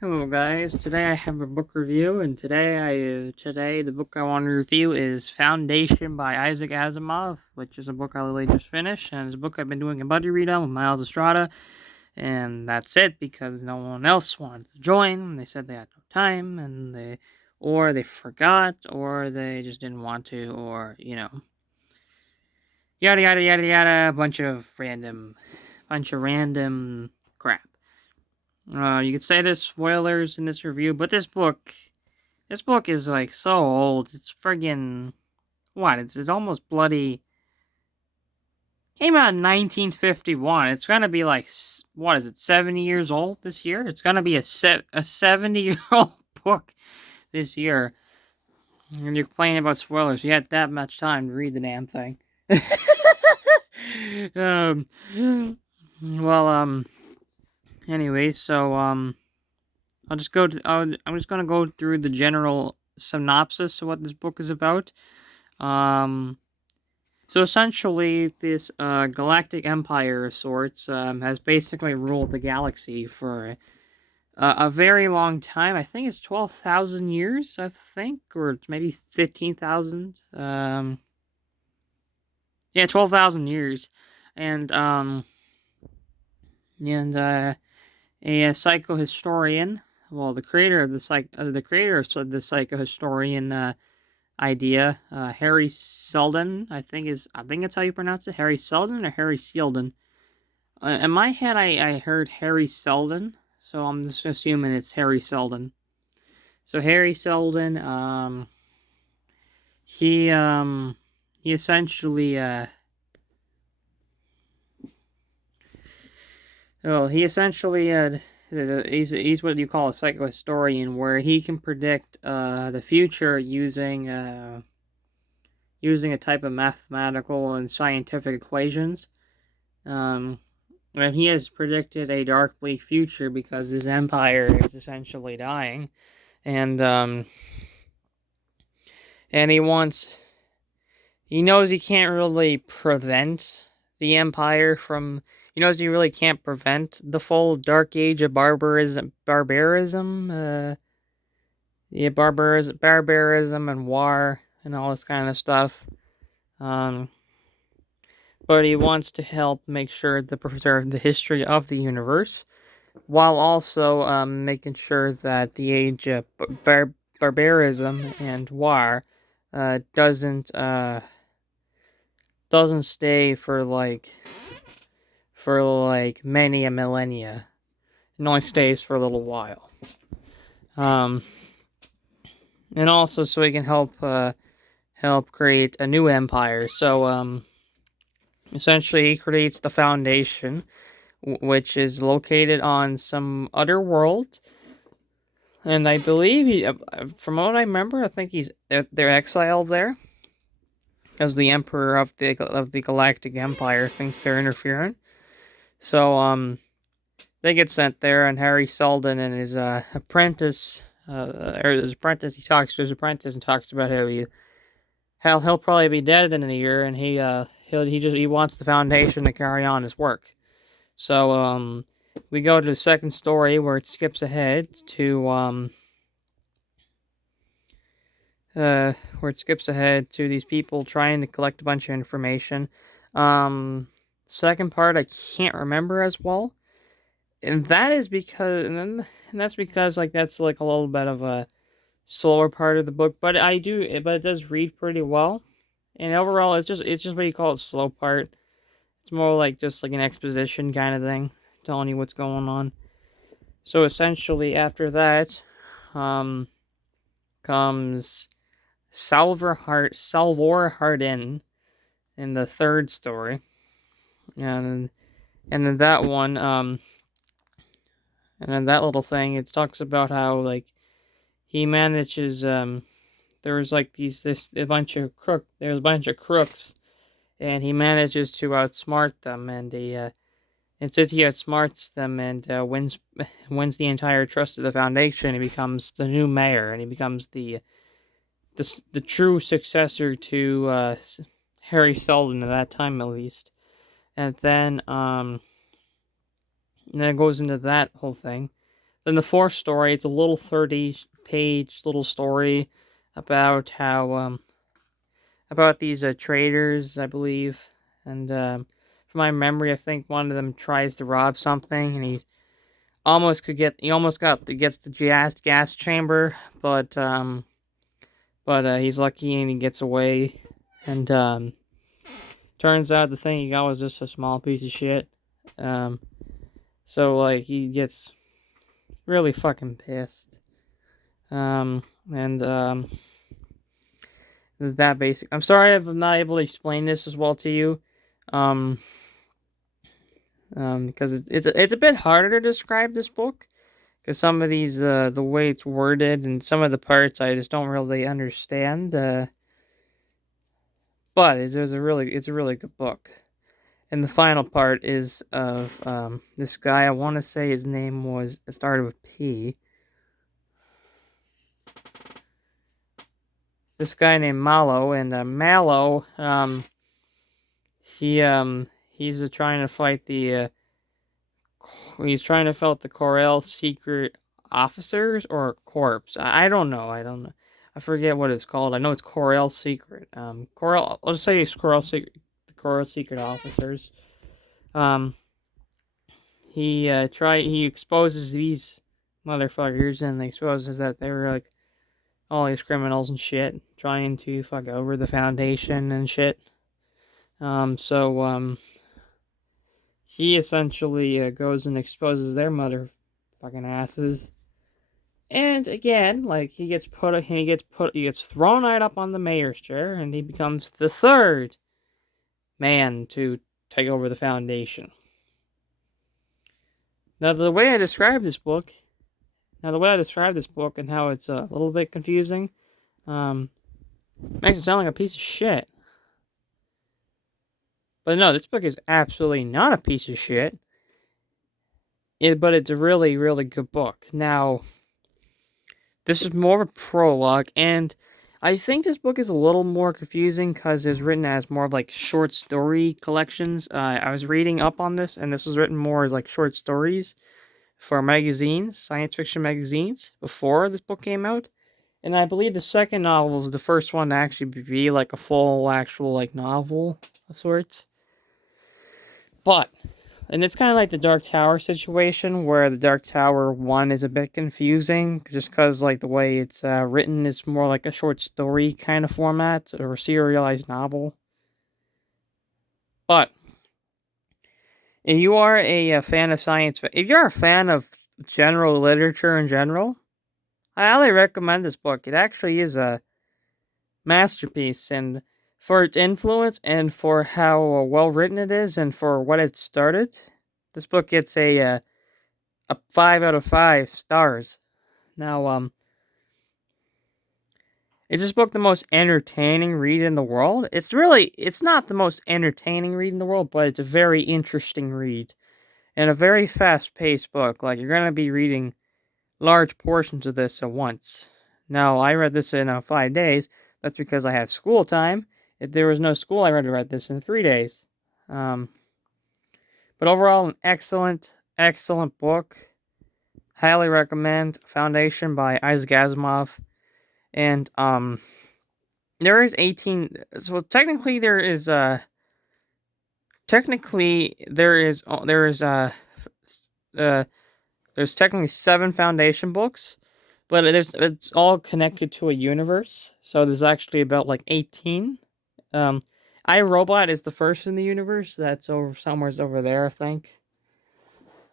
Hello guys, today I have a book review, and today the book I want to review is Foundation by Isaac Asimov, which is a book I literally just finished, and it's a book I've been doing a buddy read on with Miles Estrada, and that's it because no one else wanted to join. They said they had no time, or they forgot, or they just didn't want to, or yada yada yada yada, bunch of random crap. You could say there's spoilers in this review, but this book is like so old. It's friggin' what? It's almost bloody. Came out in 1951. It's gonna be like what is it? 70 years old this year. It's gonna be a 70-year-old book this year. And you're complaining about spoilers. You had that much time to read the damn thing. um. Well. Anyway, I'm just gonna go through the general synopsis of what this book is about. Um, so essentially, this galactic empire of sorts has basically ruled the galaxy for a very long time. I think it's 12,000 years. I think, or maybe 15,000. Yeah, 12,000 years, and um, and a psychohistorian. Well, the creator of the the psychohistorian idea, Harry Seldon, I think that's how you pronounce it, Harry Seldon or Harry Seldon. In my head, I heard Harry Seldon, so I'm just assuming it's Harry Seldon. So Harry Seldon, he he essentially well, he essentially he's what you call a psychohistorian, where he can predict the future using a type of mathematical and scientific equations. Um, and he has predicted a dark, bleak future because his empire is essentially dying, and and he knows he can't really prevent the empire from. He knows he really can't prevent the full dark age of barbarism, barbarism and war and all this kind of stuff. Um, but he wants to help make sure to preserve the history of the universe, while also making sure that the age of barbarism and war doesn't stay for like many a millennia. It only stays for a little while. Um, and also so he can help create a new empire. Essentially, he creates the Foundation, which is located on some other world. And I believe from what I remember, I think they're exiled there, because the Emperor of the Galactic Empire thinks they're interfering. So they get sent there, and Harry Seldon and his apprentice, he talks to his apprentice and talks about how he'll probably be dead in a year, and he wants the Foundation to carry on his work. So we go to the second story, where it skips ahead to these people trying to collect a bunch of information. Second part I can't remember as well, and that's because like that's like a little bit of a slower part of the book, but it does read pretty well. And overall, it's just what you call it, slow part. It's more like just like an exposition kind of thing, telling you what's going on. So essentially, after that, um, comes Salvor Hardin in the third story, and and then that one, and then that little thing, it talks about how like he manages. There was like there's a bunch of crooks, and he manages to outsmart them, and since he outsmarts them and wins the entire trust of the Foundation, he becomes the new mayor, and he becomes the true successor to Harry Seldon at that time, at least. And then it goes into that whole thing. then the fourth story is a little 30-page little story about how about these traders, I believe, and from my memory, I think one of them tries to rob something, and he gets the gas chamber, but he's lucky and he gets away, and turns out the thing he got was just a small piece of shit. So like he gets really fucking pissed. And that basic. I'm sorry if I'm not able to explain this as well to you. Because it's a bit harder to describe this book, because some of these the way it's worded and some of the parts I just don't really understand. But it's a really good book. And the final part is of this guy. I want to say his name started with P. This guy named Mallow, and Mallow, he's trying to fight the Corel secret officers or corps. I don't know. I forget what it's called. I know it's Corel secret. Corel. I'll just say it's Corel secret. The Corel secret officers. He exposes these motherfuckers, and he exposes that they were like all these criminals and shit, trying to fuck over the Foundation and shit. So he essentially goes and exposes their motherfucking asses. And again, like he gets thrown right up on the mayor's chair, and he becomes the third man to take over the Foundation. Now, the way I describe this book and how it's a little bit confusing, makes it sound like a piece of shit. But no, this book is absolutely not a piece of shit. But it's a really, really good book. Now, this is more of a prologue, and I think this book is a little more confusing because it's written as more of like short story collections. I was reading up on this, and this was written more as like short stories for magazines, science fiction magazines, before this book came out. And I believe the second novel was the first one to actually be like a full actual like novel of sorts. And it's kind of like the Dark Tower situation, where the Dark Tower 1 is a bit confusing, just because like the way it's written is more like a short story kind of format, or a serialized novel. But if you are a fan of if you're a fan of general literature in general, I highly recommend this book. It actually is a masterpiece, and for its influence and for how well written it is and for what it started, this book gets a 5 out of 5 stars. Now, is this book the most entertaining read in the world? It's not the most entertaining read in the world, but it's a very interesting read. And a very fast-paced book. Like, you're going to be reading large portions of this at once. Now, I read this in 5 days. That's because I had school time. If there was no school, I read this in 3 days. But overall, an excellent, excellent book. Highly recommend. Foundation by Isaac Asimov. And there is 18. So technically, there's technically 7 Foundation books, but it's all connected to a universe. So there's actually about like 18. iRobot is the first in the universe. That's somewhere over there, I think.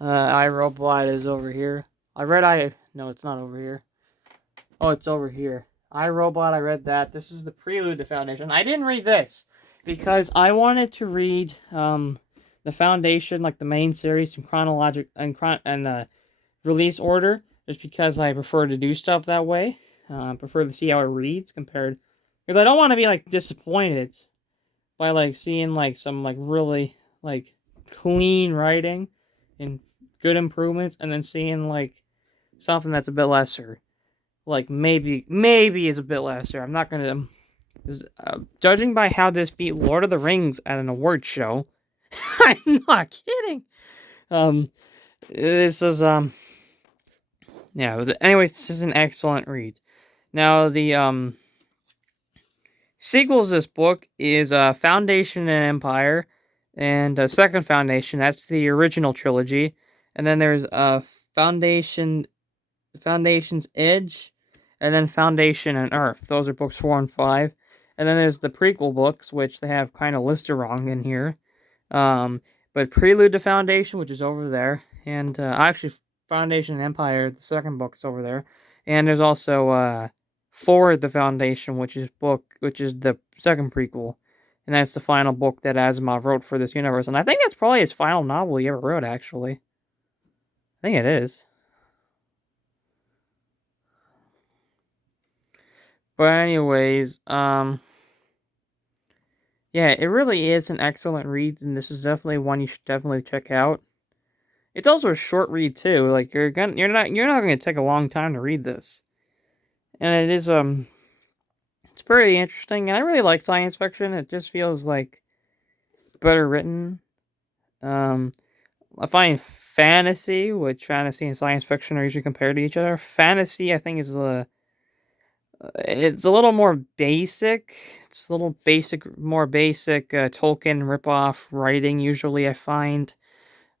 iRobot is over here. No, it's not over here. Oh, it's over here. iRobot, I read that. This is the Prelude to Foundation. I didn't read this because I wanted to read the Foundation, like the main series, in chronological and release order, just because I prefer to do stuff that way. I prefer to see how it reads because I don't want to be like disappointed by like seeing like some like really like clean writing and good improvements, and then seeing like something that's a bit lesser. Like maybe is a bit lesser. I'm not gonna. Judging by how this beat Lord of the Rings at an award show, I'm not kidding. This is Yeah, but anyways, this is an excellent read. Now, the sequels to this book is Foundation and Empire, and Second Foundation. That's the original trilogy, and then there's Foundation, Foundation's Edge, and then Foundation and Earth. Those are books 4 and 5, and then there's the prequel books, which they have kind of listed wrong in here. Um, but Prelude to Foundation, which is over there, and actually Foundation and Empire, the second book's over there, and there's also Forward the Foundation, which is the second prequel, and that's the final book that Asimov wrote for this universe, and I think that's probably his final novel he ever wrote. Actually, I think it is. But anyways, yeah, it really is an excellent read, and this is definitely one you should definitely check out. It's also a short read too. Like you're not gonna take a long time to read this, and it is it's pretty interesting. And I really like science fiction. It just feels like better written. Um, I find fantasy, which fantasy and science fiction are usually compared to each other. Fantasy, I think, is it's a little more basic. It's a little basic, more basic Tolkien ripoff writing. Usually, I find.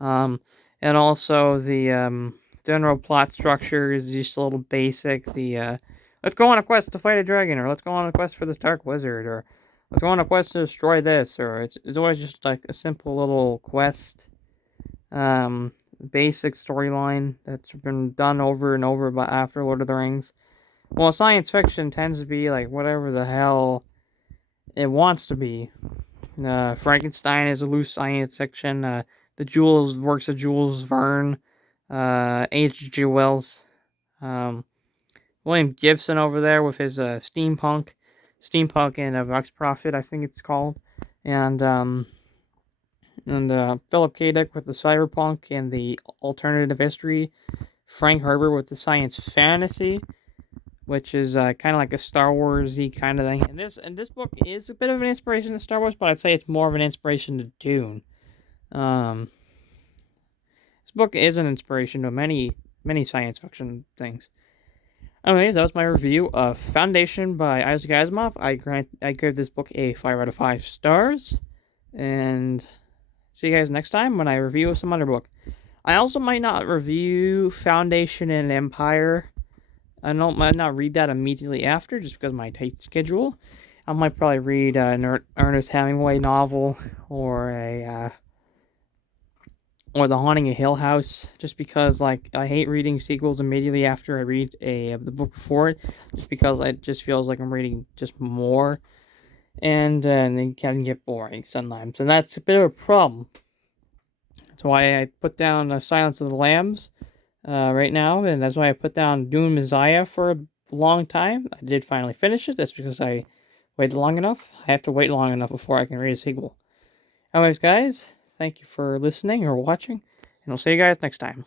Um, and also the general plot structure is just a little basic. Let's go on a quest to fight a dragon, or let's go on a quest for this dark wizard, or let's go on a quest to destroy this, or it's always just like a simple little quest. Basic storyline that's been done over and over by after Lord of the Rings. Well, science fiction tends to be like whatever the hell it wants to be. Frankenstein is a loose science fiction. The Jules works of Jules Verne, H.G. Wells, um, William Gibson over there with his steampunk and Vox Prophet, I think it's called, and Philip K. Dick with the cyberpunk and the alternative history, Frank Herbert with the science fantasy, which is kind of like a Star Warsy kind of thing. And this book is a bit of an inspiration to Star Wars, but I'd say it's more of an inspiration to Dune. Um, this book is an inspiration to many science fiction things. Anyways, that was my review of Foundation by Isaac Asimov. I give this book a 5 out of 5 stars, and see you guys next time when I review some other book. I also might not review Foundation and Empire. Might not read that immediately after, just because of my tight schedule. I might probably read an Ernest Hemingway novel or or The Haunting of Hill House, just because like I hate reading sequels immediately after I read the book before it, just because it just feels like I'm reading just more, and it can get boring sometimes, and that's a bit of a problem. That's why I put down Silence of the Lambs right now, and that's why I put down Dune Messiah for a long time. I did finally finish it. That's because I waited long enough. I have to wait long enough before I can read a sequel. Anyways, guys, thank you for listening or watching, and I'll see you guys next time.